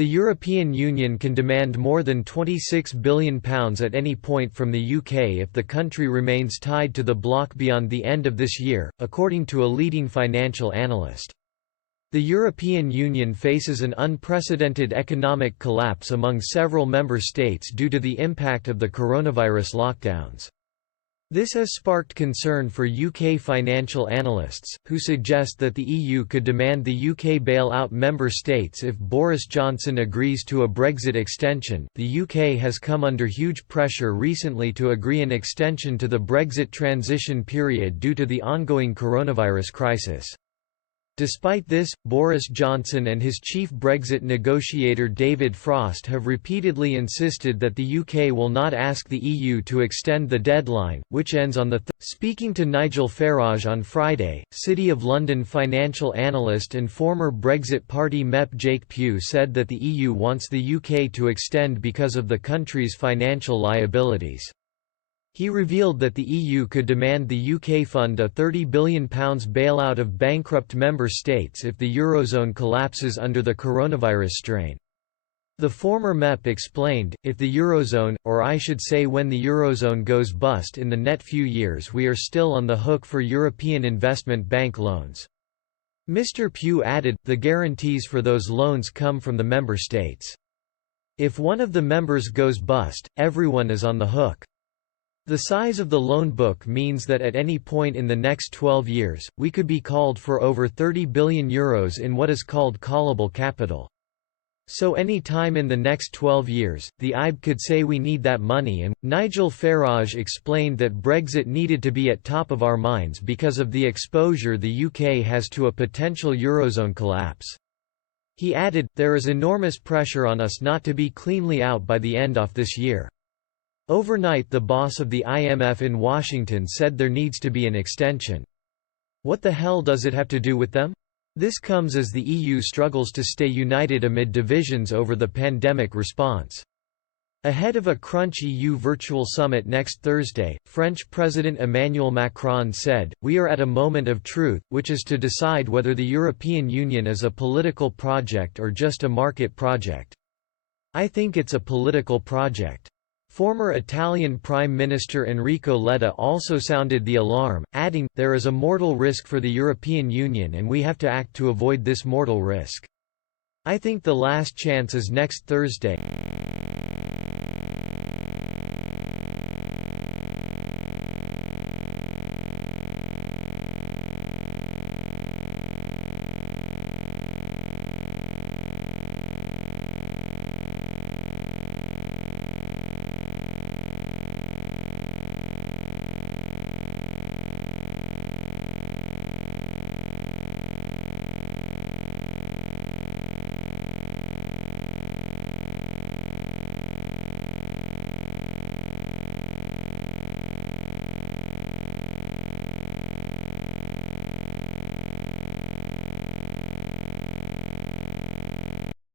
The European Union can demand more than £26 billion at any point from the UK if the country remains tied to the bloc beyond the end of this year, according to a leading financial analyst. The European Union faces an unprecedented economic collapse among several member states due to the impact of the coronavirus lockdowns. This has sparked concern for UK financial analysts, who suggest that the EU could demand the UK bail out member states if Boris Johnson agrees to a Brexit extension. The UK has come under huge pressure recently to agree an extension to the Brexit transition period due to the ongoing coronavirus crisis. Despite this, Boris Johnson and his chief Brexit negotiator David Frost have repeatedly insisted that the UK will not ask the EU to extend the deadline, which ends on the Speaking to Nigel Farage on Friday, City of London financial analyst and former Brexit Party MEP Jake Pugh said that the EU wants the UK to extend because of the country's financial liabilities. He revealed that the EU could demand the UK fund a £30 billion bailout of bankrupt member states if the eurozone collapses under the coronavirus strain. The former MEP explained, if the eurozone, or I should say when the eurozone goes bust in the next few years, we are still on the hook for European Investment Bank loans. Mr. Pugh added, the guarantees for those loans come from the member states. If one of the members goes bust, everyone is on the hook. The size of the loan book means that at any point in the next 12 years, we could be called for over €30 billion in what is called callable capital. So any time in the next 12 years, the EIB could say we need that money. And Nigel Farage explained that Brexit needed to be at top of our minds because of the exposure the UK has to a potential eurozone collapse. He added, there is enormous pressure on us not to be cleanly out by the end of this year. Overnight, the boss of the IMF in Washington said there needs to be an extension. What the hell does it have to do with them? This comes as the EU struggles to stay united amid divisions over the pandemic response. Ahead of a crunch EU virtual summit next Thursday, French President Emmanuel Macron said, "We are at a moment of truth, which is to decide whether the European Union is a political project or just a market project. I think it's a political project." Former Italian Prime Minister Enrico Letta also sounded the alarm, adding, "There is a mortal risk for the European Union and we have to act to avoid this mortal risk. I think the last chance is next Thursday."